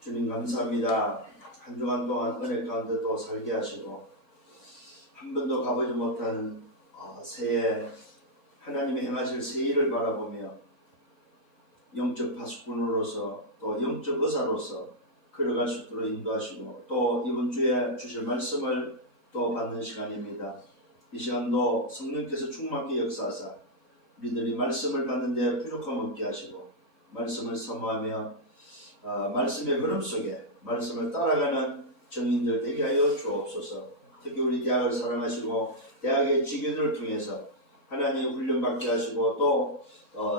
주님 감사합니다. 한 주간 동안 은혜 가운데 또 살게 하시고 한 번도 가보지 못한 새해 하나님이 행하실 새 일을 바라보며 영적 파수꾼으로서 또 영적 의사로서 걸어갈 수 있도록 인도하시고 또 이번 주에 주실 말씀을 또 받는 시간입니다. 이 시간도 성령께서 충만하게 역사하사 우리들이 말씀을 받는 데 부족함 없게 하시고 말씀을 사모하며 말씀의 흐름 속에 말씀을 따라가는 정인들 되게 하여 주옵소서. 특히 우리 대학을 사랑하시고 대학의 지교들을 통해서 하나님 훈련받게 하시고 또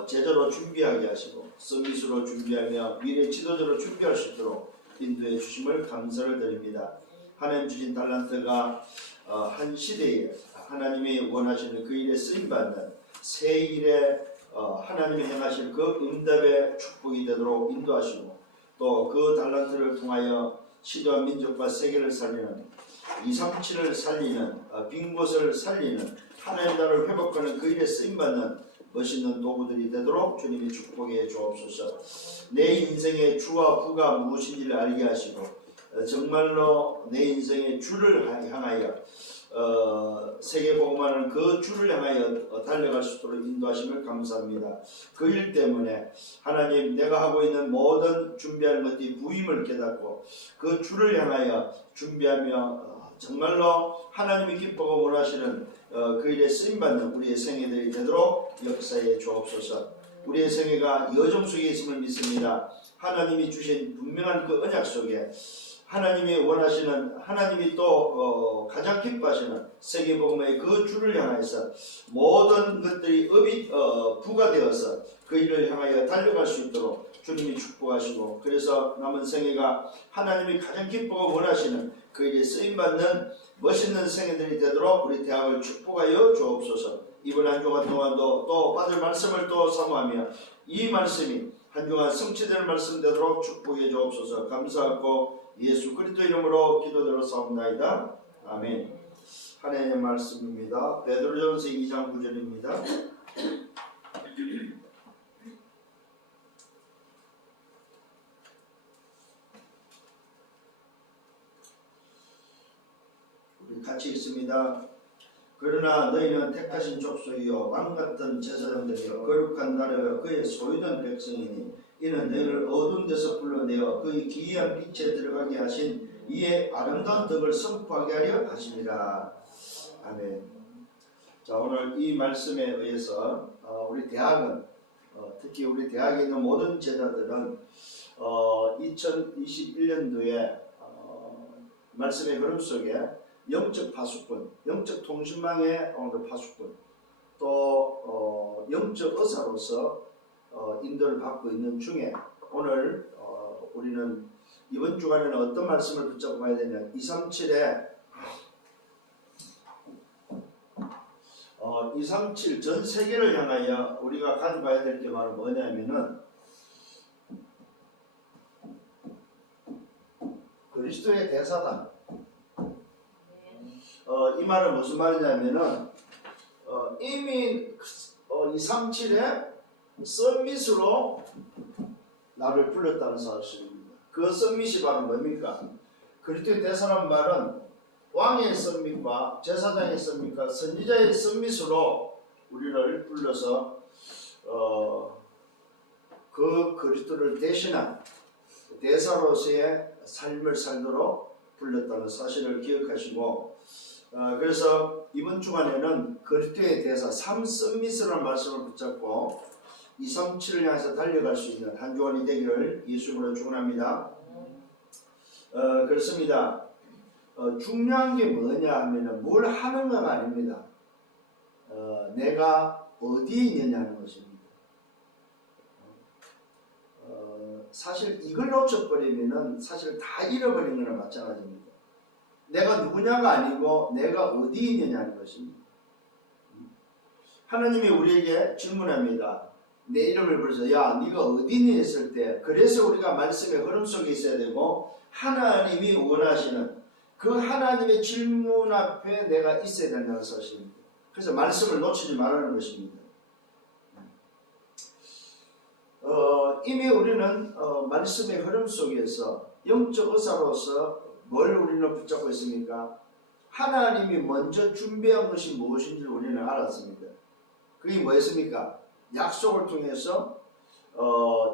제자로 준비하게 하시고 서밋으로 준비하며 미래 지도자로 준비할 수 있도록 인도해 주심을 감사를 드립니다. 하나님 주신 달란트가 한 시대에 하나님이 원하시는 그 일에 쓰임받는 새 일에 하나님이 행하실 그 응답의 축복이 되도록 인도하시고 또 그 달란트를 통하여 시대와 민족과 세계를 살리는 237을 살리는 빈 곳을 살리는 하나님 나라를 회복하는 그 일에 쓰임받는 멋있는 도구들이 되도록 주님이 축복해 주옵소서. 내 인생의 주와 부가 무엇인지를 알게 하시고 정말로 내 인생의 주를 향하여 세계 복음하는 그 주를 향하여 달려갈 수 있도록 인도하심을 감사합니다. 그 일 때문에 하나님 내가 하고 있는 모든 준비하는 것들이 부임을 깨닫고 그 주를 향하여 준비하며 정말로 하나님이 기뻐하고 원하시는 그 일에 쓰임받는 우리의 생애들이 되도록 역사해 주옵소서. 우리의 생애가 여정 속에 있음을 믿습니다. 하나님이 주신 분명한 그 언약 속에 하나님이 원하시는 하나님이 또 가장 기뻐하시는 세계복음의 그 주를 향해서 모든 것들이 부가 되어서 그 일을 향하여 달려갈 수 있도록 주님이 축복하시고 그래서 남은 생애가 하나님이 가장 기뻐하고 원하시는 그 일에 쓰임받는 멋있는 생애들이 되도록 우리 대학을 축복하여 주옵소서. 이번 한 주간 동안도 또 받을 말씀을 또 사모하며 이 말씀이 한 주간 성취될 말씀 되도록 축복해 주옵소서. 감사하고 예수 그리스도 이름으로 기도드렸사옵나이다. 아멘. 하나님의 말씀입니다. 베드로전서 2장 9절입니다. 우리 같이 읽습니다. 그러나 너희는 택하신 족속이요 왕같은 제사장들이요 거룩한 나라요 그의 소유된 백성이니 이는 너희를 어두운 데서 불러내어 그의 기이한 빛에 들어가게 하신 이의 아름다운 덕을 선포하게 하려 하시니라. 아멘. 자, 오늘 이 말씀에 의해서 우리 대학은 특히 우리 대학에 있는 모든 제자들은 2021년도에 말씀의 흐름 속에 영적 파수꾼, 영적 통신망의 파수꾼, 또 영적 의사로서 인도를 받고 있는 중에 오늘 우리는 이번 주간에는 어떤 말씀을 붙잡고 봐야 되냐 237에 237 전 세계를 향하여 우리가 가져가야 될 게 바로 뭐냐면은 그리스도의 대사다. 이 말은 무슨 말이냐면은 이미 237에 서밋으로 나를 불렀다는 사실입니다. 그 서밋이 바로 뭡니까? 그리스도의 대사란 말은 왕의 서밋과 제사장의 서밋과 선지자의 서밋으로 우리를 불러서 그 그리스도를 대신한 대사로서의 삶을 살도록 불렀다는 사실을 기억하시고 그래서 이번 주간에는 그리스도의 대사 3서밋이라는 말씀을 붙잡고 237을 향해서 달려갈 수 있는 한 주간이 되기를 예수님으로 축원합니다. 그렇습니다. 중요한 게 뭐냐 하면 뭘 하는가가 아닙니다. 내가 어디에 있느냐는 것입니다. 사실 이걸 놓쳐버리면 사실 다 잃어버리는 거나 마찬가지입니다. 내가 누구냐가 아니고 내가 어디에 있느냐는 것입니다. 하나님이 우리에게 질문합니다. 내 이름을 불러서 야 네가 어디 있니 했을 때 그래서 우리가 말씀의 흐름 속에 있어야 되고 하나님이 원하시는 그 하나님의 질문 앞에 내가 있어야 된다는 사실입니다. 그래서 말씀을 놓치지 말라는 것입니다. 이미 우리는 말씀의 흐름 속에서 영적 의사로서 뭘 우리는 붙잡고 있습니까? 하나님이 먼저 준비한 것이 무엇인지 우리는 알았습니다. 그게 뭐였습니까? 약속을 통해서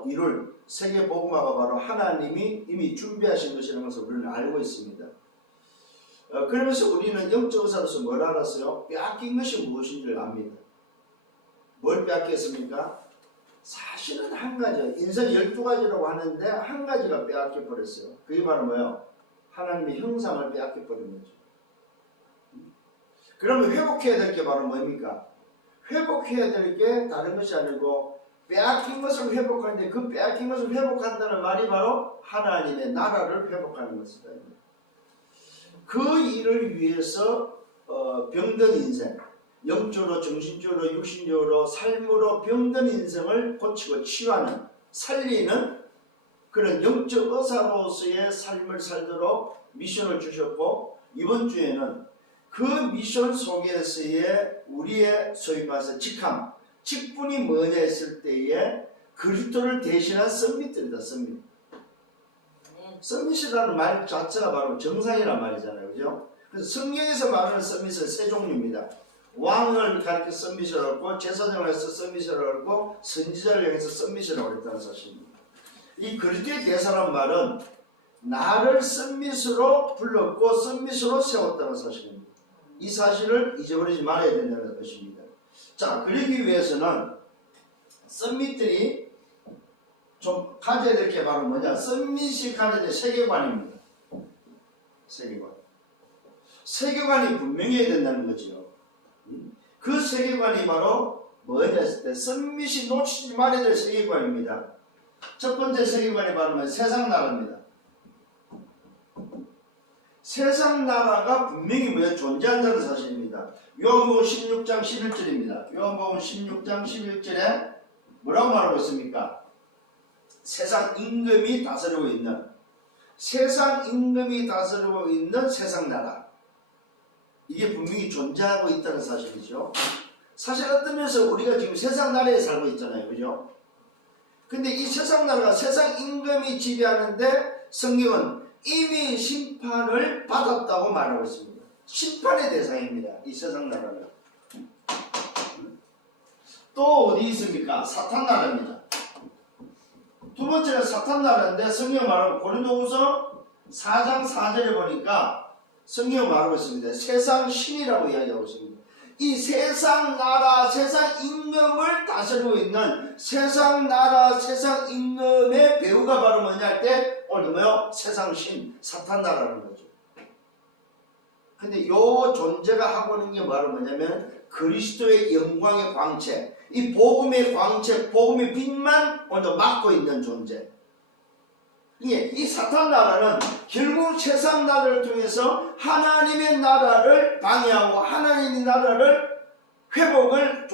이룰 세계 복음화가 바로 하나님이 이미 준비하신 것이라는 것을 우리는 알고 있습니다. 그러면서 우리는 영적 의사로서 뭘 알았어요? 빼앗긴 것이 무엇인지를 압니다. 뭘 빼앗겼습니까? 사실은 한 가지예요. 인생 12가지라고 하는데 한 가지가 빼앗겨 버렸어요. 그게 바로 뭐예요? 하나님의 형상을 빼앗겨 버린 거죠. 그러면 회복해야 될 게 바로 뭡니까? 회복해야 될 게 다른 것이 아니고 빼앗긴 것을 회복하는데 그 빼앗긴 것을 회복한다는 말이 바로 하나님의 나라를 회복하는 것이다. 그 일을 위해서 병든 인생, 영적으로, 정신적으로, 육신적으로, 삶으로 병든 인생을 고치고 치유하는, 살리는 그런 영적 의사로서의 삶을 살도록 미션을 주셨고, 이번 주에는 그 미션 속에서의 우리의 소위 말해서 직함, 직분이 뭐냐 했을 때에 그리스도를 대신한 썸밋들이다. 썸밋. 썸밋이라는 말 자체가 바로 정상이란 말이잖아요. 그죠? 그래서 성경에서 말하는 썸밋은 세 종류입니다. 왕을 가리켜 썸밋이라고 하고, 제사장을 해서 썸밋이라고 하고, 선지자를 향해서 썸밋이라고 했다는 사실입니다. 이 그리스도의 대사란 말은 나를 썸밋으로 불렀고 썸밋으로 세웠다는 사실입니다. 이 사실을 잊어버리지 말아야 된다는 것입니다. 자, 그러기 위해서는 썸밋들이 좀 가져야 될 게 바로 뭐냐? 썸밋이 가져야 될 세계관입니다. 세계관. 세계관이 분명해야 된다는 거죠. 그 세계관이 바로 뭐냐 했을 때 썸밋이 놓치지 말아야 될 세계관입니다. 첫 번째 세계관이 바로 뭐냐? 세상 나라입니다. 세상 나라가 분명히 뭐야? 존재한다는 사실입니다. 요한복음 16장 11절입니다. 요한복음 16장 11절에 뭐라고 말하고 있습니까? 세상 임금이 다스리고 있는, 세상 임금이 다스리고 있는 세상 나라, 이게 분명히 존재하고 있다는 사실이죠. 사실 어떤 면에서 우리가 지금 세상 나라에 살고 있잖아요. 그죠? 근데 이 세상 나라가 세상 임금이 지배하는데 성경은 이미 심판을 받았다고 말하고 있습니다. 심판의 대상입니다. 이 세상 나라는. 또 어디 있습니까? 사탄 나라입니다. 두 번째는 사탄 나라인데 성경 말하고 고린도후서 4장 4절에 보니까 성경 말하고 있습니다. 세상 신이라고 이야기하고 있습니다. 이 세상 나라, 세상 임금을 다스리고 있는 세상 나라, 세상 임금의 배우가 바로 뭐냐 할 때 오늘 뭐요? 세상 신, 사탄 나라는 거죠. 근데 요 존재가 하고 있는 게 바로 뭐냐면 그리스도의 영광의 광채, 이 복음의 광채, 복음의 빛만 먼저 막고 있는 존재. 이 사탄 나라는 결국 세상 나라를 통해서 하나님의 나라를 방해하고 하나님의 나라를 회복을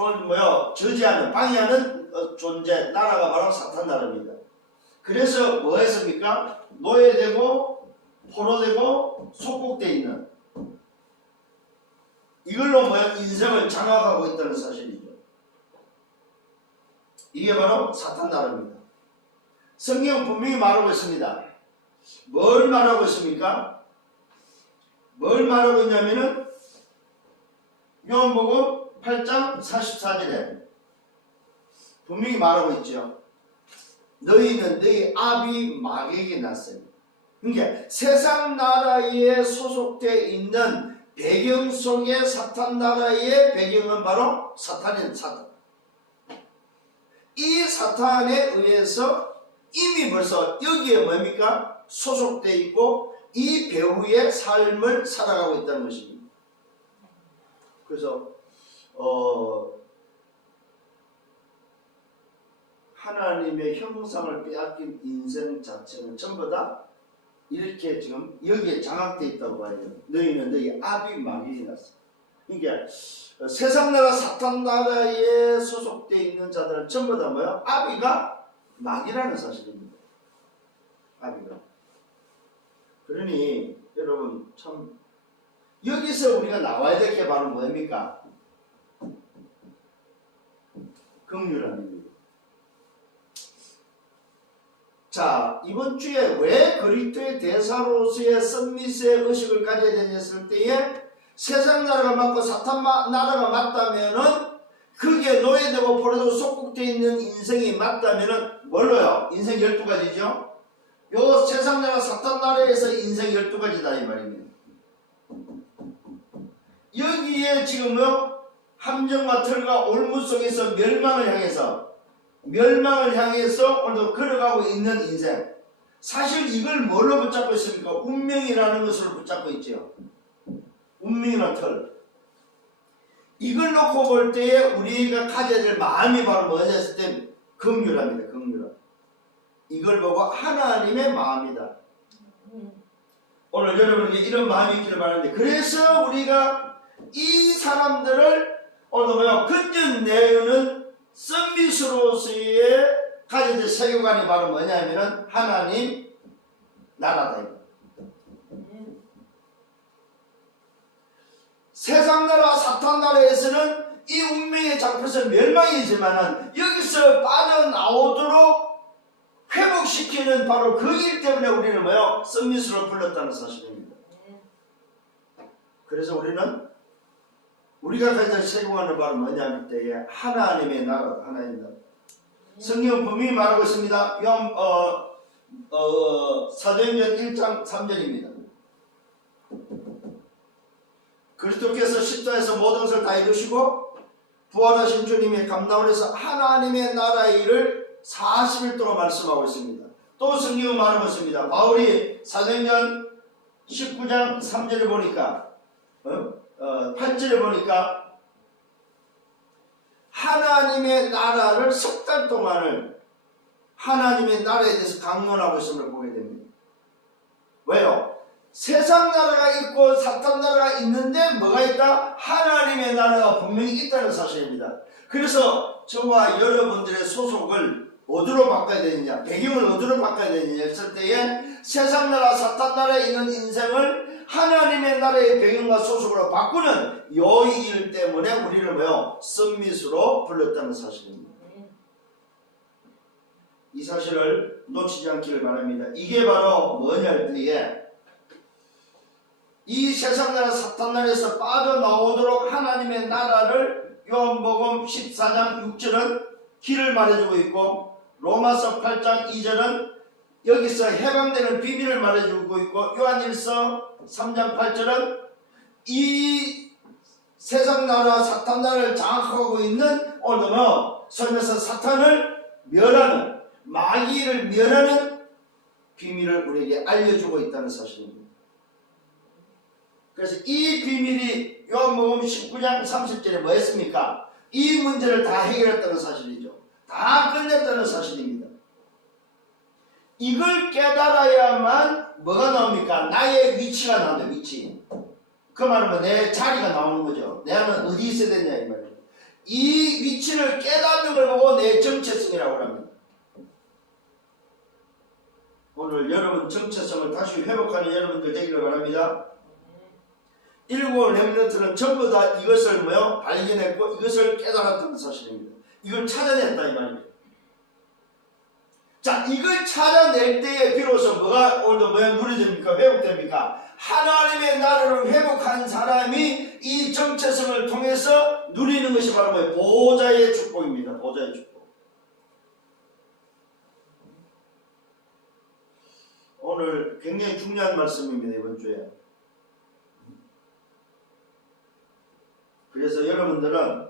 저지하는, 방해하는 존재, 나라가 바로 사탄 나라입니다. 그래서 뭐 했습니까? 노예되고 포로되고 속국되어 있는, 이걸로 인생을 장악하고 있다는 사실이죠. 이게 바로 사탄 나라입니다. 성경은 분명히 말하고 있습니다. 뭘 말하고 있습니까? 뭘 말하고 있냐면은 요한복음 8장 44절에 분명히 말하고 있죠. 너희는 너희 아비 마귀에게 났으니. 그러니까 세상 나라에 소속되어 있는 배경 속에 사탄 나라의 배경은 바로 사탄인 사탄. 이 사탄에 의해서 이미 벌써 여기에 뭡니까? 소속되어 있고 이 배후의 삶을 살아가고 있다는 것입니다. 그래서 하나님의 형상을 빼앗긴 인생 자체는 전부 다 이렇게 지금 여기에 장악되어 있다고 봐야 돼요. 너희는 너희 아비 마귀에 났어. 그러니까 세상 나라 사탄 나라에 소속되어 있는 자들은 전부 다 뭐야? 아비가 마귀라는 사실입니다. 아비가. 그러니 여러분 참 여기서 우리가 나와야 될 게 바로 뭡니까? 긍휼함입니다. 자, 이번 주에 왜 그리스도의 대사로서의 썸밋의 의식을 가져야 되냐 했을 때에 세상 나라가 맞고 사탄 나라가 맞다면은 그게 노예되고 포로되고 속국되어 있는 인생이 맞다면은 뭘로요? 인생 12가지죠? 요 세상 나라 사탄 나라에서 인생 12가지다 이 말입니다. 여기에 지금요 함정과 털과 올무 속에서 멸망을 향해서 오늘도 걸어가고 있는 인생. 사실 이걸 뭘로 붙잡고 있습니까? 운명이라는 것으로 붙잡고 있죠. 운명이나 털. 이걸 놓고 볼 때에 우리가 가져야 될 마음이 바로 뭐냐 했을 때 긍휼합니다. 긍휼함. 이걸 보고 하나님의 마음이다. 오늘 여러분에게 이런 마음이 있기를 바라는데, 그래서 우리가 이 사람들을 오늘 건져내는 썸밋으로서의 가져야 될 세계관이 바로 뭐냐면은 하나님 나라다. 세상 나라 사탄 나라에서는 이 운명의 장표에서 멸망이지만은 여기서 빠져나오도록 회복시키는 바로 그 일 때문에 우리는 뭐요? 썸밋으로 불렀다는 사실입니다. 그래서 우리가 가진 세계관은 바로 뭐냐면 때에 하나님의 나라다. 하나님의 나라. 성경 분명히 말하고 있습니다. 사도행전 1장 3절입니다. 그리스도께서 십자에서 모든 것을 다 이루시고 부활하신 주님의 감당원에서 하나님의 나라의 일을 40일 동안 말씀하고 있습니다. 또 성경은 말하고 있습니다. 바울이 사도행전 19장 3절에 보니까 8절에 보니까 하나님의 나라를 석 달 동안을 하나님의 나라에 대해서 강론하고 있음을 보게 됩니다. 왜요? 세상 나라가 있고 사탄 나라가 있는데 뭐가 있다? 하나님의 나라가 분명히 있다는 사실입니다. 그래서 저와 여러분들의 소속을 어디로 바꿔야 되느냐, 배경을 어디로 바꿔야 되느냐 했을 때에 세상 나라 사탄 나라에 있는 인생을 하나님의 나라의 배경과 소속으로 바꾸는 요 일 때문에 우리를 뭐요? 썸밋으로 불렀다는 사실입니다. 이 사실을 놓치지 않기를 바랍니다. 이게 바로 뭐냐 할 때에 이 세상 나라 사탄 나라에서 빠져나오도록 하나님의 나라를 요한복음 14장 6절은 길을 말해주고 있고, 로마서 8장 2절은 여기서 해방되는 비밀을 말해주고 있고, 요한일서 3장 8절은 이 세상 나라 사탄 나라를 장악하고 있는 오늘은 설명서 사탄을 멸하는, 마귀를 멸하는 비밀을 우리에게 알려주고 있다는 사실입니다. 그래서 이 비밀이 요한복음 19장 30절에 뭐 했습니까? 이 문제를 다 해결했다는 사실이죠. 다 끝냈다는 사실입니다. 이걸 깨달아야만 뭐가 나옵니까? 나의 위치가 나온다. 위치. 그 말은 내 자리가 나오는 거죠. 내가 어디 있어야 되냐 이 말이에요. 이 위치를 깨닫는 걸 보고 내 정체성이라고 합니다. 오늘 여러분 정체성을 다시 회복하는 여러분들 되기를 바랍니다. 일곱 렘넌트는 전부 다 이것을 발견했고 이것을 깨달았다는 사실입니다. 이걸 찾아냈다 이 말입니다. 자, 이걸 찾아낼 때에 비로소 뭐가 오늘 누려집니까? 회복됩니까? 하나님의 나라를 회복한 사람이 이 정체성을 통해서 누리는 것이 바로 보호자의 축복입니다. 보호자의 축복. 오늘 굉장히 중요한 말씀입니다. 이번 주에. 그래서 여러분들은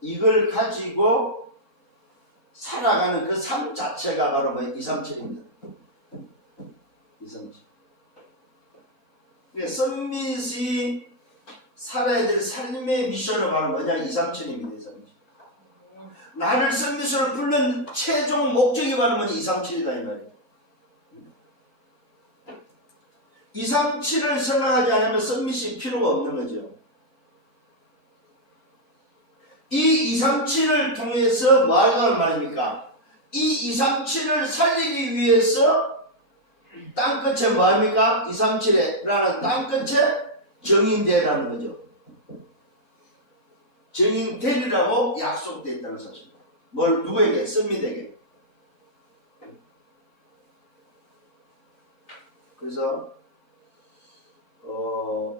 이걸 가지고 살아가는 그 삶 자체가 바로 237입니다. 237. 썸밋이 살아야 될 삶의 미션은 바로 뭐냐? 237입니다. 237. 나를 썸밋으로 부른 최종 목적이 바로 뭐냐? 237이다 이 말이에요. 237을 생각하지 않으면 썸밋이 필요가 없는 거죠. 이 237을 통해서 뭐 하라는 말입니까? 이 237을 살리기 위해서 땅끝에 뭐 합니까? 237에라는 땅끝에 정인되라는 거죠. 정인되리라고 약속되어 있다는 사실입니다. 뭘 누구에게? 썸밋에게. 그래서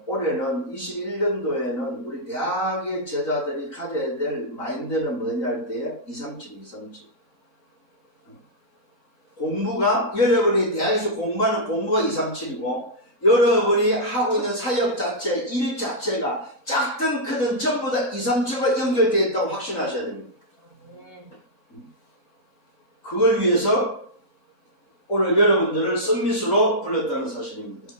올해는 21년도에는 우리 대학의 제자들이 가져야 될 마인드는 뭐냐 할 때에 237. 공부가 여러분이 대학에서 공부하는 공부가 237이고 여러분이 하고 있는 사역 자체, 일 자체가 작든 크든 전부 다 237과 연결되어 있다고 확신하셔야 됩니다. 그걸 위해서 오늘 여러분들을 썸밋으로 불렀다는 사실입니다.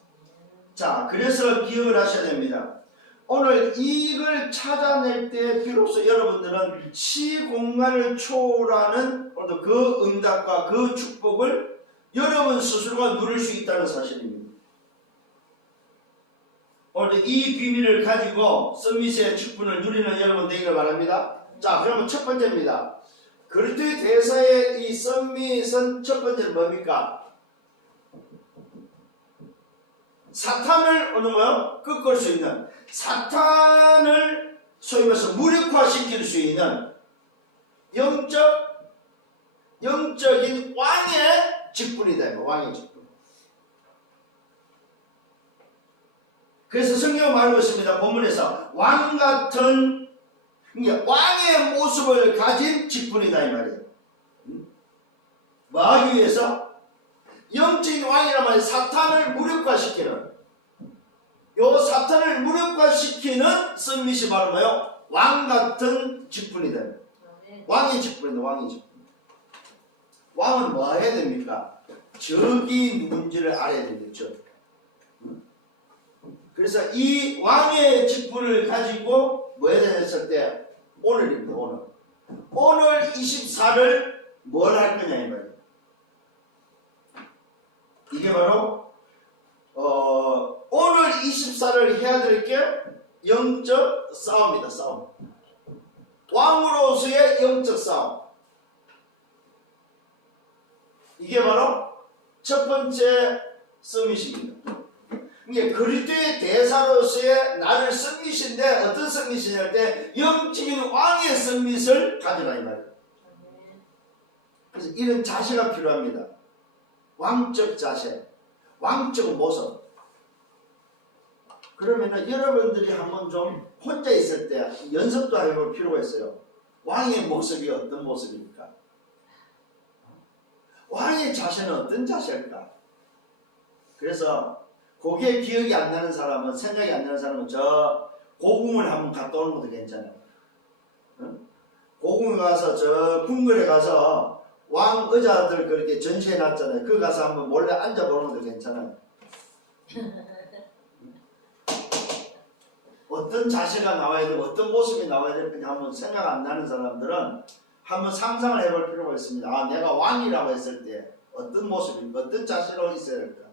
자, 그래서 기억을 하셔야 됩니다. 오늘 이걸 찾아낼 때 비로소 여러분들은 시공간을 초월하는 그 응답과 그 축복을 여러분 스스로가 누릴 수 있다는 사실입니다. 오늘 이 비밀을 가지고 썸밋의 축복을 누리는 여러분 되기를 바랍니다. 자, 그러면 첫 번째입니다. 그리스도의 대사의 이 썸밋은 첫 번째는 뭡니까? 사탄을 어느 거요? 꺾을 수 있는, 사탄을 소위 말해서 무력화시킬 수 있는 영적인 왕의 직분이다. 왕의 직분. 그래서 성경은 말하고 있습니다. 본문에서 왕 같은 왕의 모습을 가진 직분이다 이 말이에요. 뭐 하기 위해서? 영적인 왕이란 말이 사탄을 무력화시키는, 요 사탄을 무력화시키는 썸밋이 바로 뭐요? 왕 같은 직분이다. 왕의 직분이다. 왕의 직분. 왕은 뭐 해야 됩니까? 적이 누군지를 알아야 되겠죠. 그래서 이 왕의 직분을 가지고 뭐 해야 되겠을 때 오늘입니다. 오늘 24를 뭘 할 거냐 이 말이에요. 이게 바로 오늘 24를 해야 될 게 영적 싸움이다. 싸움. 왕으로서의 영적 싸움. 이게 바로 첫 번째 썸밋입니다. 이게 그리스도의 대사로서의 나를 썸밋인데 어떤 썸밋이냐 할 때 영적인 왕의 썸밋을 가져라 이 말이에요. 그래서 이런 자세가 필요합니다. 왕적 자세, 왕적 모습. 그러면은 여러분들이 한번 좀 혼자 있을 때 연습도 해볼 필요가 있어요. 왕의 모습이 어떤 모습입니까? 왕의 자세는 어떤 자세일까? 그래서 그게 기억이 안 나는 사람은, 생각이 안 나는 사람은 저 고궁을 한번 갔다 오는 것도 괜찮아요. 응? 고궁에 가서 저 궁궐에 가서 왕 의자들 그렇게 전시해 놨잖아요. 그 가서 한번 몰래 앉아보는 것도 괜찮아요. 어떤 자세가 나와야 되고 어떤 모습이 나와야 될지 한번 생각 안 나는 사람들은 한번 상상을 해볼 필요가 있습니다. 아, 내가 왕이라고 했을 때 어떤 모습인가, 어떤 자세로 있어야 될까?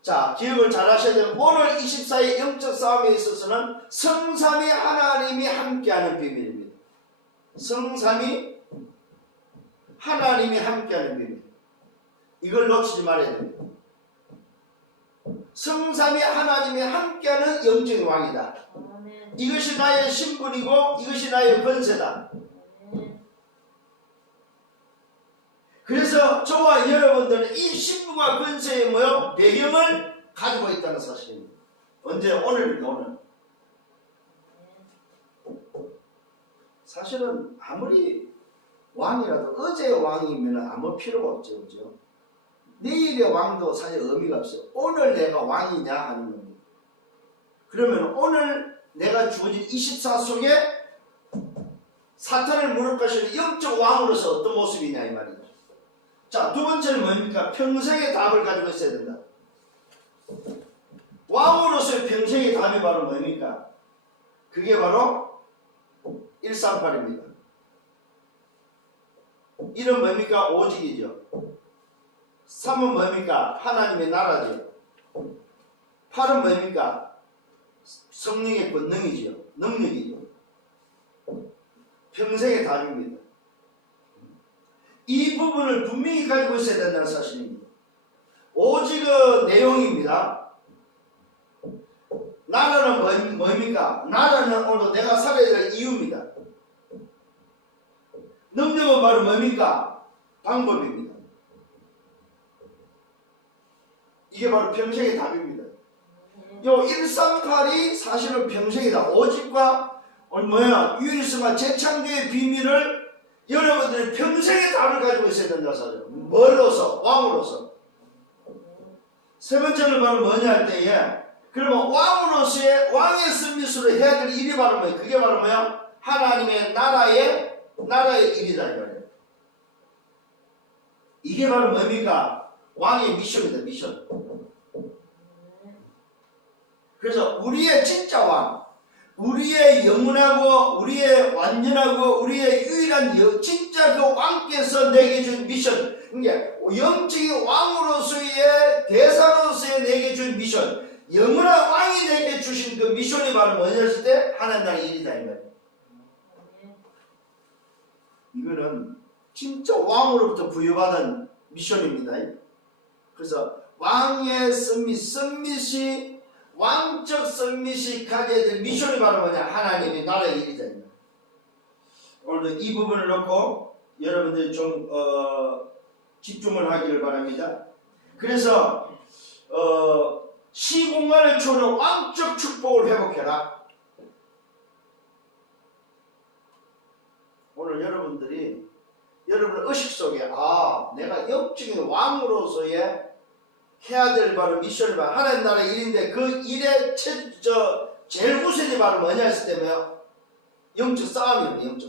자, 기억을 잘 하셔야 되는 오늘 24의 영적 싸움에 있어서는 성삼위 하나님이 함께하는 비밀입니다. 성삼위 하나님이 함께하는 비밀. 이걸 놓치지 말아야 됩니다. 성삼위 하나님이 함께하는 영적인 왕이다. 이것이 나의 신분이고 이것이 나의 권세다. 그래서 저와 여러분들은 이 신분과 권세의 뭐요? 배경을 가지고 있다는 사실입니다. 언제? 오늘입니다. 오늘. 사실은 아무리 왕이라도 어제의 왕이면 아무 필요가 없죠. 그죠? 내일의 왕도 사실 의미가 없어요. 오늘 내가 왕이냐 하는 겁니다. 그러면 오늘 내가 주어진 24 속에 사탄을 무력화시키는 영적 왕으로서 어떤 모습이냐 이 말이죠. 자, 두 번째는 뭡니까? 평생의 답을 가지고 있어야 된다. 왕으로서의 평생의 답이 바로 뭡니까? 그게 바로 138입니다. 1은 뭡니까? 오직이죠. 3은 뭡니까? 하나님의 나라죠. 8은 뭡니까? 성령의 권능이죠. 능력이죠. 평생의 답입니다. 이 부분을 분명히 가지고 있어야 된다는 사실입니다. 오직은 내용입니다. 나라는 뭡니까? 나라는 오늘 내가 살아야 될 이유입니다. 능력은 바로 뭡니까? 방법입니다. 이게 바로 평생의 답입니다. 요 138이 사실은 평생이다. 오직과 유일성과 재창조의 비밀을 여러분들이 평생의 답을 가지고 있어야 된다. 뭐로서? 왕으로서. 세 번째는 바로 뭐냐 할 때에, 그러면 왕으로서의 왕의 서밋으로 해야 될 일이 바로 뭐예요? 그게 바로 뭐야? 하나님의 나라의 일이다 이 말이에요. 이게 바로 뭡니까? 왕의 미션이다. 미션. 그래서 우리의 진짜 왕, 우리의 영원하고 우리의 완전하고 우리의 유일한 진짜 그 왕께서 내게 준 미션, 그러니까 영적인 왕으로서의 대사로서의 내게 준 미션, 영원한 왕이 내게 주신 그 미션이 바로 뭐였을 때 하나님 나라의 일이다 이 말이에요. 이거는 진짜 왕으로부터 부여받은 미션입니다. 그래서 왕의 서밋이 왕적 서밋이 가져야 될 미션이 바로 뭐냐? 하나님의 나라의 일이다. 오늘도 이 부분을 놓고 여러분들이 좀 집중을 하기를 바랍니다. 그래서 시공간을 초월한 왕적 축복을 회복해라. 오늘 여러분들이 여러분의 의식 속에 내가 영적인 왕으로서의 해야 될 바로 미션이 바로 하나님 나라의 일인데 그 일의 제일 우선이 바로 뭐냐 했을 때 뭐야? 영적 싸움입니다.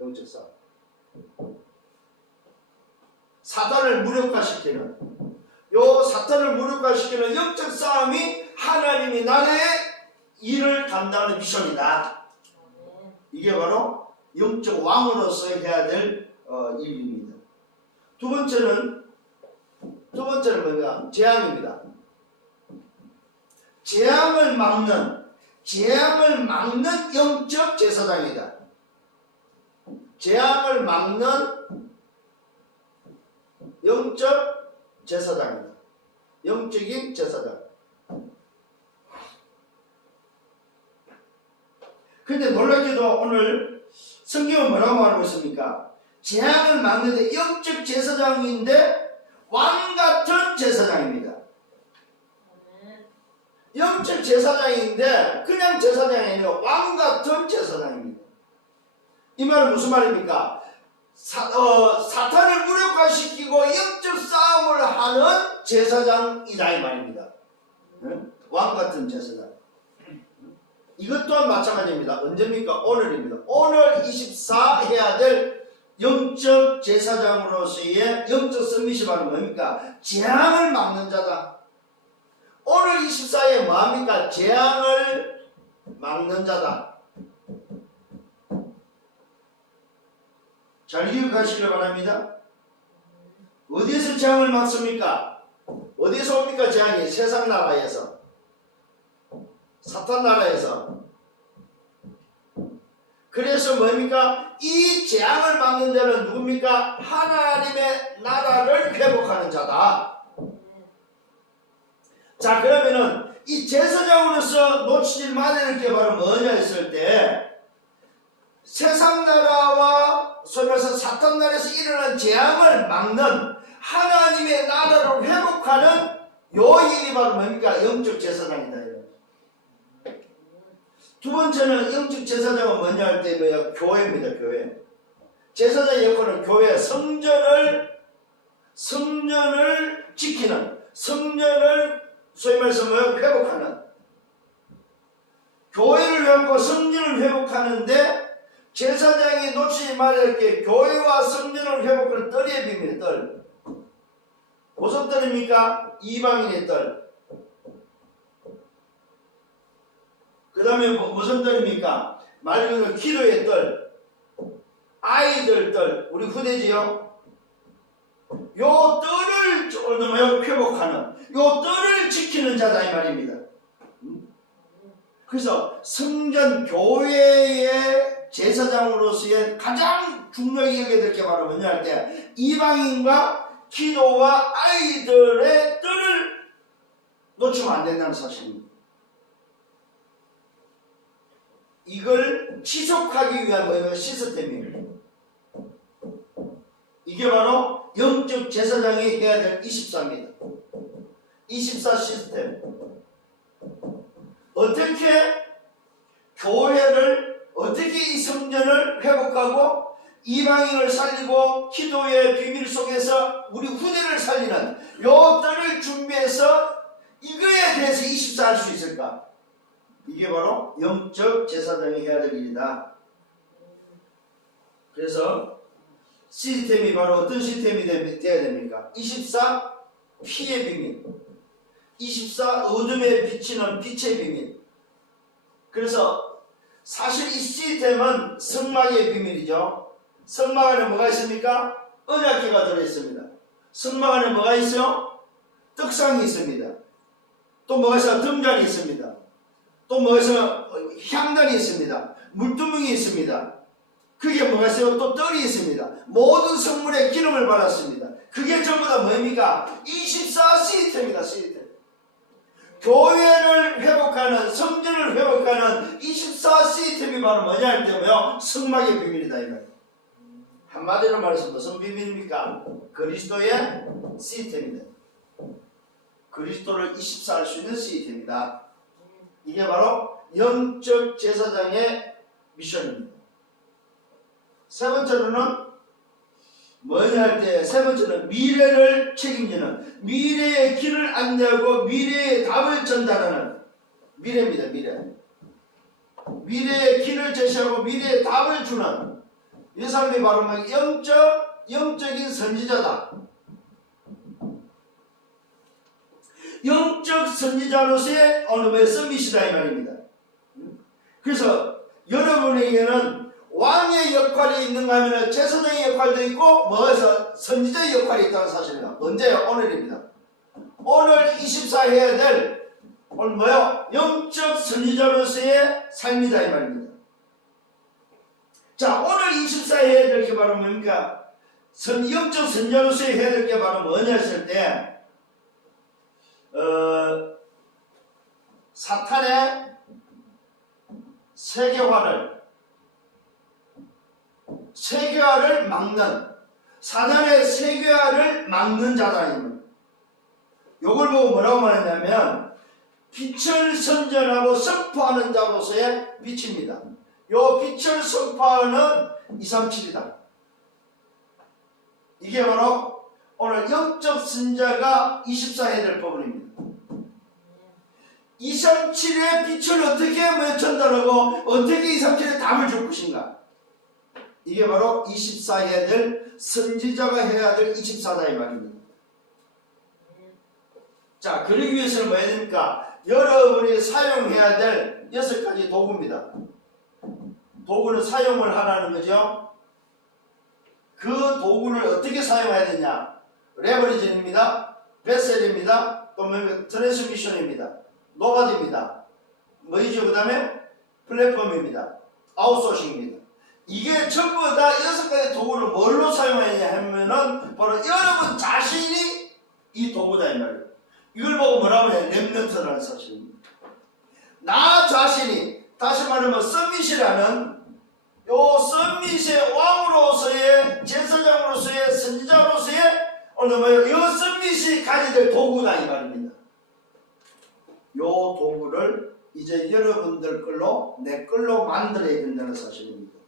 영적 싸움. 사탄을 무력화시키는 사탄을 무력화시키는 영적 싸움이 하나님의 나라의 일을 감당하는 미션이다. 이게 바로 영적 왕으로서 해야 될 일입니다. 두 번째는 뭐냐? 재앙입니다. 재앙을 막는 영적 제사장이다. 재앙을 막는 영적 제사장이다. 영적인 제사장. 근데 놀랍게도 오늘 성경은 뭐라고 말하고 있습니까? 재앙을 막는데 영적 제사장인데 왕같은 제사장입니다. 영적 제사장인데 그냥 제사장이 아니라 왕같은 제사장입니다. 이 말은 무슨 말입니까? 사탄을 무력화시키고 영적 싸움을 하는 제사장이다 이 말입니다. 왕같은 제사장. 이것 또한 마찬가지입니다. 언제입니까? 오늘입니다. 오늘 24 해야 될 영적 제사장으로서의 영적 서밋이 바로 뭡니까? 재앙을 막는 자다. 오늘 24에 뭐합니까? 재앙을 막는 자다. 잘 기억하시길 바랍니다. 어디에서 재앙을 막습니까? 어디에서 옵니까? 재앙이 세상 나라에서, 사탄 나라에서. 그래서 뭡니까? 이 재앙을 막는 자는 누굽니까? 하나님의 나라를 회복하는 자다. 자, 그러면은 이 제사장으로서 놓치지 말아야 게 바로 뭐냐 했을 때, 세상 나라와 소위 말해서 사탄 나라에서 일어난 재앙을 막는 하나님의 나라를 회복하는 요 일이 바로 뭡니까? 영적 제사장이다. 두 번째는 영적 제사장은 뭐냐 할 때 뭐야? 교회입니다. 교회. 제사장의 역할은 교회 성전을 지키는, 성전을 소위 말해서 뭐야? 회복하는. 교회를 회복하고 성전을 회복하는데 제사장이 놓치지 말아야 할 게 교회와 성전을 회복하는 뜰의 비밀, 뜰. 무슨 뜰입니까? 이방인의 뜰. 그 다음에 무슨 뜰입니까? 말 그대로 기도의 뜰, 아이들 뜰, 우리 후대지요. 요 뜰을 회복하는, 요 뜰을 지키는 자다 이 말입니다. 그래서 성전 교회의 제사장으로서의 가장 중요하게 여겨야 될 게 바로 뭐냐 할 때 이방인과 기도와 아이들의 뜰을 놓치면 안 된다는 사실입니다. 이걸 지속하기 위한 시스템입니다. 이게 바로 영적 제사장이 해야 될 24입니다. 24 시스템. 어떻게 교회를, 어떻게 이 성전을 회복하고 이방인을 살리고 기도의 비밀 속에서 우리 후대를 살리는 요 뜰을 준비해서 이거에 대해서 24 할 수 있을까? 이게 바로 영적 제사장이 해야 될 일이다. 그래서 시스템이 바로 어떤 시스템이 되어야 됩니까? 24 피의 비밀, 24 어둠에 비치는 빛의 비밀. 그래서 사실 이 시스템은 성막의 비밀이죠. 성막 안에 뭐가 있습니까? 언약궤가 들어있습니다. 성막 안에 뭐가 있어요? 떡상이 있습니다. 또 뭐가 있어요? 등잔이 있습니다. 또 뭐가 있어요? 향단이 있습니다. 물두멍이 있습니다. 그게 뭐가 있어요? 또 뜰이 있습니다. 모든 성물에 기름을 발랐습니다. 그게 전부 다 뭡니까? 24 시스템이다. 시스템. 교회를 회복하는, 성전을 회복하는 24 시스템이 바로 뭐냐 할 때고요, 성막의 비밀이다. 이거 한마디로 말해서 무슨 비밀입니까? 그리스도의 시스템이다. 그리스도를 24 할 수 있는 시스템이다. 이게 바로 영적 제사장의 미션입니다. 세 번째로는 뭐냐 할 때, 세 번째는 미래를 책임지는, 미래의 길을 안내하고 미래의 답을 전달하는, 미래입니다. 미래의 길을 제시하고 미래의 답을 주는 이 사람이 바로 영적인 선지자다. 영적 선지자로서의 어느 서밋이다 이 말입니다. 그래서 여러분에게는 왕의 역할이 있는가 하면 제사장의 역할도 있고 뭐해서 선지자의 역할이 있다는 사실입니다. 언제요? 오늘입니다. 오늘 24 해야 될 오늘 뭐요? 영적 선지자로서의 삶이다 이 말입니다. 자, 오늘 24 해야 될 게 바로 뭡니까? 영적 선지자로서의 해야 될 게 바로 뭐냐 했을 때 사탄의 세계화를 막는, 사단의 세계화를 막는 자다. 요걸 보고 뭐라고 말했냐면 빛을 선전하고 선포하는 자로서의 빛입니다. 요 빛을 선포하는 237이다. 이게 바로 오늘 영적 선자가 24 해야 될 부분입니다. 237의 빛을 어떻게 전달하고 어떻게 237의 답을 줄 것인가? 이게 바로 24 해야 될 선지자가 해야 될 24다 이 말입니다. 자, 그러기 위해서는 뭐 해야 됩니까? 여러분이 사용해야 될 6가지 도구입니다. 도구는 사용을 하라는 거죠. 그 도구를 어떻게 사용해야 되냐? 레버리진입니다. 베셀입니다. 또 트랜스미션입니다. 노바디입니다. 뭐이죠? 그 다음에 플랫폼입니다. 아웃소싱입니다. 이게 전부 다 6가지 도구를 뭘로 사용하느냐 하면은 바로 여러분 자신이 이 도구다 이 말이에요. 이걸 보고 뭐라고 해요? 렘넌트라는 사실입니다. 나 자신이, 다시 말하면 썸밋이라는 요 썸밋의 왕으로서의, 제사장으로서의, 선지자로서의 오늘 뭐예요? 요 썸밋이 가져야 될 도구다 이 말입니다. 요 도구를 이제 여러분들 걸로, 내 걸로 만들어야 된다는 사실입니다.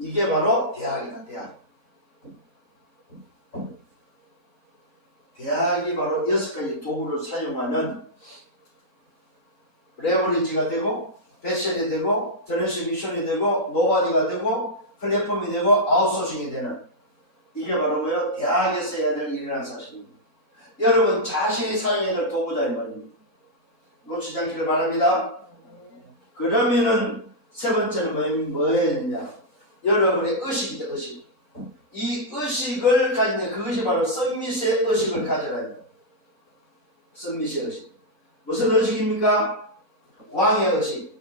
이게 바로 대학이다. 대학이 바로 6가지 도구를 사용하는 레버리지가 되고, 배셀이 되고, 트랜스미션이 되고, 노바디가 되고, 플랫폼이 되고, 아웃소싱이 되는, 이게 바로 뭐예요? 대학에서 해야 될 일이라는 사실입니다. 여러분 자신이 사용해야 될 도구다 이 말입니다. 놓치지 않기를 바랍니다. 그러면은 세 번째는 뭐였느냐? 여러분의 의식이다. 의식. 이 의식을 가지는, 그것이 바로 썸밋의 의식을 가져라. 썸밋의 의식. 무슨 의식입니까? 왕의 의식,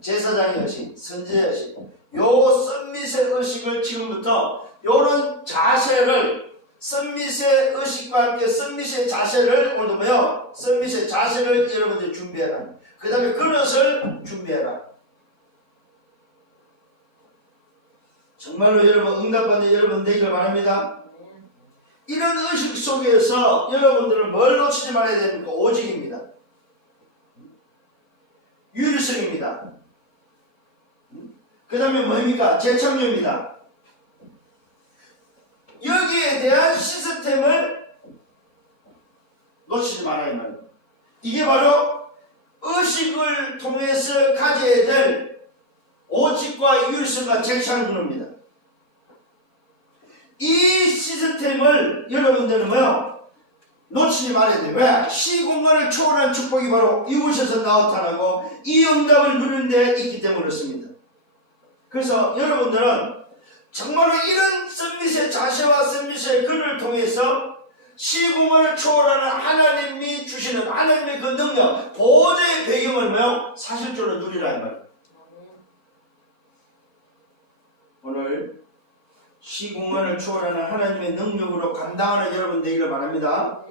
제사장의 의식, 선지자의 의식. 요 썸밋의 의식을 지금부터 요런 자세를, 썸밋의 의식과 함께 썸밋의 자세를, 오늘도 뭐요? 썸밋의 자세를 여러분들 준비해라. 그 다음에 그릇을 준비해라. 정말로 여러분 응답받는 여러분 되기를 바랍니다. 이런 의식 속에서 여러분들은 뭘 놓치지 말아야 됩니까? 오직입니다. 유일성입니다. 그 다음에 뭡니까? 재창조입니다. 여기에 대한 시스템을 놓치지 말아야 말이에요. 이게 바로 의식을 통해서 가져야 될 오직과 유일성과 재창조입니다. 이 시스템을 여러분들은 뭐요? 놓치지 말아야 돼요. 왜? 시공간을 초월한 축복이 바로 이곳에서 나타나고 이 응답을 누리는 데 있기 때문에 그렇습니다. 그래서 여러분들은 정말로 이런 썸밋의 자세와 썸밋의 글을 통해서 시공간을 초월하는 하나님이 주시는 하나님의 그 능력, 보호자의 배경을 뭐요? 사실적으로 누리라 이 말이에요. 오늘 시공간을 초월하는 하나님의 능력으로 감당하는 여러분 되기를 바랍니다.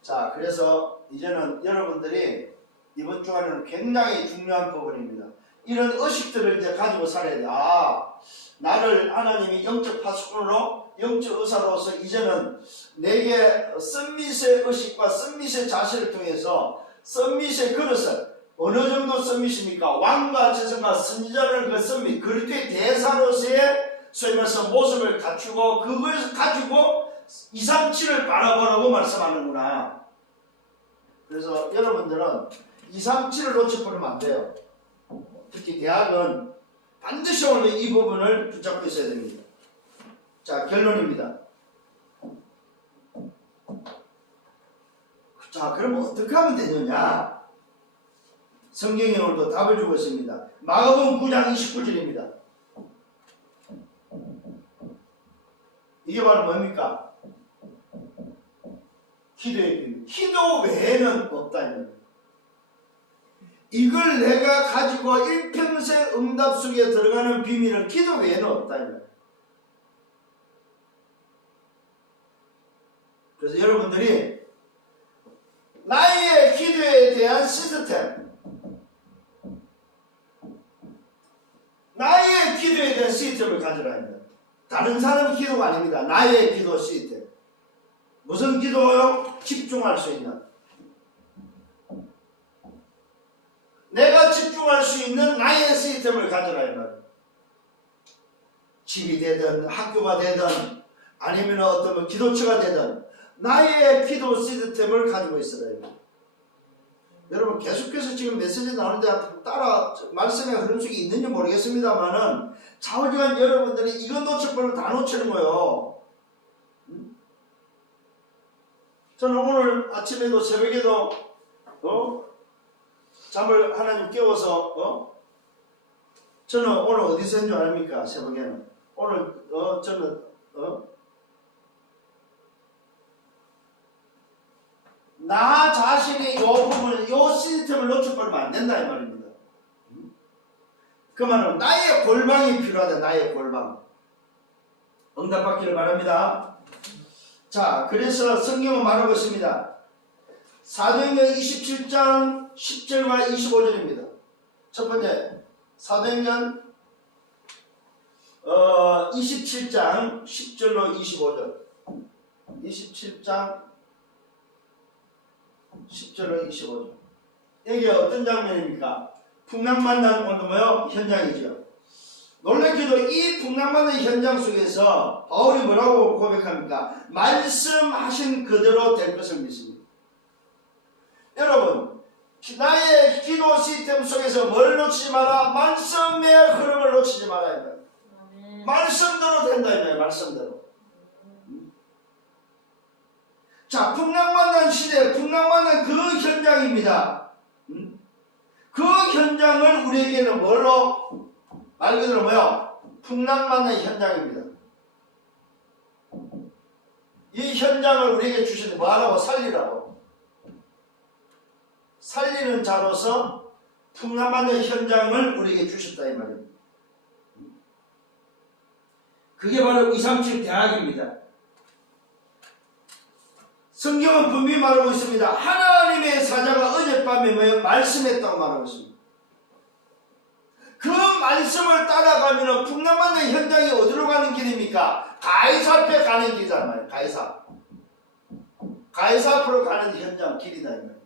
자, 그래서 이제는 여러분들이 이번 주간에는 굉장히 중요한 부분입니다. 이런 의식들을 이제 가지고 살아야 돼. 아, 나를 하나님이 영적 파수꾼으로, 영적 의사로서 이제는 내게 썸밋의 의식과 썸밋의 자세를 통해서 썸밋의 그릇을 어느 정도 썸밋입니까? 왕과 재성과 선지자를 그 썸밋, 그리스도의 대사로서의 소위 말해서 모습을 갖추고 그걸 가지고 2, 3, 7을 바라보라고 말씀하는구나. 그래서 여러분들은 2, 3, 7을 놓쳐버리면 안 돼요. 특히 대학은 반드시 오늘 이 부분을 붙잡고 있어야 됩니다. 자, 결론입니다. 자, 그럼 어떻게 하면 되느냐? 성경이 오늘도 답을 주고 있습니다. 마가복음 9장 29절입니다. 이게 바로 뭡니까? 기도의 비밀. 기도 외에는 없다. 이걸 내가 가지고 일평생 응답 속에 들어가는 비밀은 기도 외에는 없다. 그래서 여러분들이 나의 기도에 대한 시스템, 나의 기도에 대한 시스템을 가져라 합니다. 다른 사람 기도가 아닙니다. 나의 기도 시스템. 무슨 기도요? 집중할 수 있는. 내가 집중할 수 있는 나의 시스템을 가져라 이 말이에요. 집이 되든 학교가 되든 아니면 어떤 기도처가 되든 나의 기도 시스템을 가지고 있어야 돼요. 여러분 계속해서 지금 메시지 나오는데 따라 말씀의 흐름 속에 있는지 모르겠습니다만은 좌우지간 여러분들이 이거 놓쳐버리면 다 놓치는 거예요. 저는 오늘 아침에도 새벽에도 잠을 하나님 깨워서 저는 오늘 어디서 했는 줄 아닙니까? 새벽에는 오늘 저는 나 자신이 요 부분을 요 시스템을 놓쳐버리면 안 된다 이 말입니다. 그 말은 나의 골방이 필요하다. 나의 골방. 응답받기를 바랍니다. 자, 그래서 성경은 말하고 있습니다. 사도행전 27장 10절과 25절입니다. 첫 번째 사도행전 27장 10절로 25절 27장 10절로 25절 이게 어떤 장면입니까? 풍랑만난 오늘 뭐요? 현장이죠. 놀랍게도 이 풍랑만난 현장 속에서 바울이 뭐라고 고백합니까? 말씀하신 그대로 될 것을 믿습니다. 여러분 나의 기도 시스템 속에서 뭘 놓치지 마라? 말씀의 흐름을 놓치지 말아야 돼. 말씀대로 된다 이거예요. 말씀대로. 자, 풍랑만난 시대, 풍랑만난 그 현장입니다. 그 현장을 우리에게는 뭘로? 말 그대로 뭐요? 풍랑만난 현장입니다. 이 현장을 우리에게 주시는 뭐 하라고? 살리라고. 살리는 자로서 풍랑만난 현장을 우리에게 주셨다 이 말입니다. 그게 바로 237 대학입니다. 성경은 분명히 말하고 있습니다. 하나님의 사자가 어젯밤에 뭐예요? 말씀했다고 말하고 있습니다. 그 말씀을 따라가면 풍랑만난 현장이 어디로 가는 길입니까? 가이사 앞에 가는 길이란 말이에요. 가이사 앞으로 가는 현장 길이다 이 말이에요.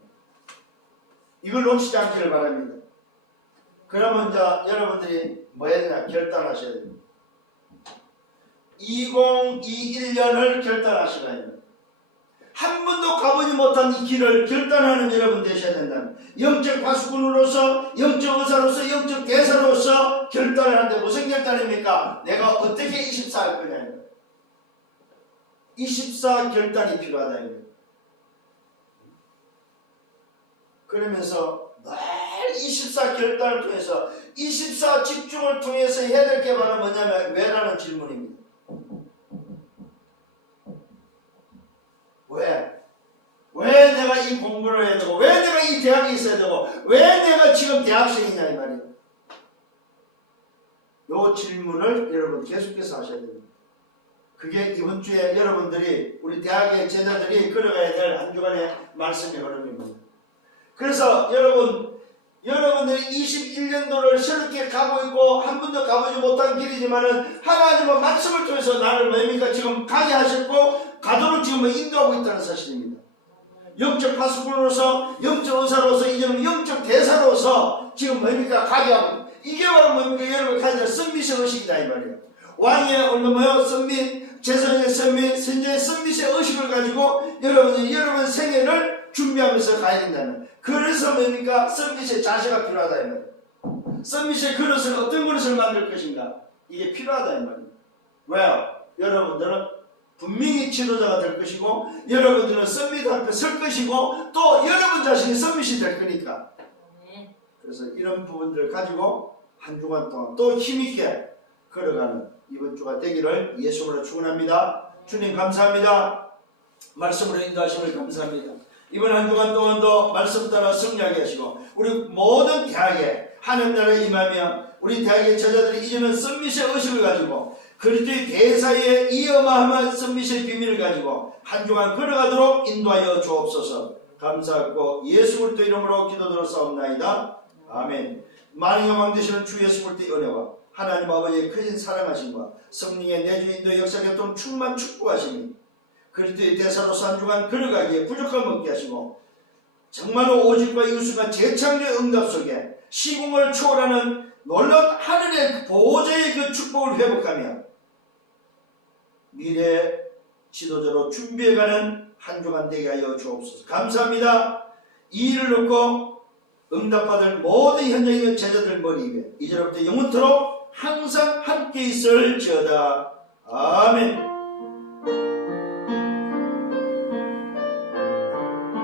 이걸 놓치지 않기를 바랍니다. 그러면 이제 여러분들이 뭐 해야 되냐? 결단하셔야 됩니다. 2021년을 결단하시라 합니다. 한 번도 가보지 못한 이 길을 결단하는 여러분 되셔야 된다면, 영적 파수꾼으로서, 영적 의사로서, 영적 대사로서 결단을 하는데 무슨 결단입니까? 내가 어떻게 24 할 거냐. 24 결단이 필요하다. 그러면서 늘 24 결단을 통해서 24 집중을 통해서 해야 될 게 바로 뭐냐면 왜라는 질문입니다. 왜 내가 이 공부를 해야 되고, 왜 내가 이 대학에 있어야 되고, 왜 내가 지금 대학생이냐 이 말이에요. 이 질문을 여러분 계속해서 하셔야 됩니다. 그게 이번 주에 여러분들이, 우리 대학의 제자들이 걸어가야 될 한 주간의 말씀의 흐름입니다. 그래서 여러분들이 21년도를 새롭게 가고 있고 한 번도 가보지 못한 길이지만은 하나님은 말씀을 통해서 나를 뭡니까? 지금 가게 하셨고 가도록 지금 인도하고 있다는 사실입니다. 영적 파수꾼으로서, 영적 의사로서, 이제는 영적 대사로서 지금 뭡니까? 가게 하고, 이게 바로 뭡니까? 여러분 가진 썸밋의 의식이다 이 말이에요. 왕의 뭐요? 썸밋, 제사장의 썸밋, 선지자의 썸밋의 의식을 가지고 여러분 생애를 준비하면서 가야 된다는. 그래서 뭡니까? 썸밋의 자세가 필요하다 이 말이에요. 썸밋의 그릇을 어떤 그릇을 만들 것인가? 이게 필요하다 이 말이에요. 왜요? 여러분들은 분명히 지도자가 될 것이고, 여러분들은 썸밋 앞에 설 것이고, 또 여러분 자신이 썸밋이 될 거니까. 그래서 이런 부분들을 가지고 한 주간 동안 또 힘있게 걸어가는 이번 주가 되기를 예수님으로 축원합니다. 주님 감사합니다. 말씀으로 인도하심을 감사합니다. 이번 한 주간 동안도 말씀 따라 승리하게 하시고, 우리 모든 대학에 하나님 나라에 임하며 우리 대학의 제자들이 이제는 썸밋의 의식을 가지고 그리스도의 대사의 이 어마어마한 썸밋의 비밀을 가지고 한 주간 걸어가도록 인도하여 주옵소서. 감사하고 예수 그리스도 이름으로 기도드렸사옵나이다. 아멘. 만왕의 왕 되시는 주 예수 그리스도의 은혜와 하나님 아버지의 크신 사랑하심과 성령의 내주인도 역사교통 충만 축복하심이 그리스도의 대사로서 한 주간 걸어가기에 부족함 없게 하시고, 정말로 오직과 이웃과 재창조의 응답 속에 시공을 초월하는 놀라운 하늘의 보호자의 그 축복을 회복하며 미래 지도자로 준비해가는 한 주간 되게 하여 주옵소서. 감사합니다. 이 일을 놓고 응답받을 모든 현장에 있는 제자들 머리 위에 이제로부터 영원토록 항상 함께 있을지어다. 아멘.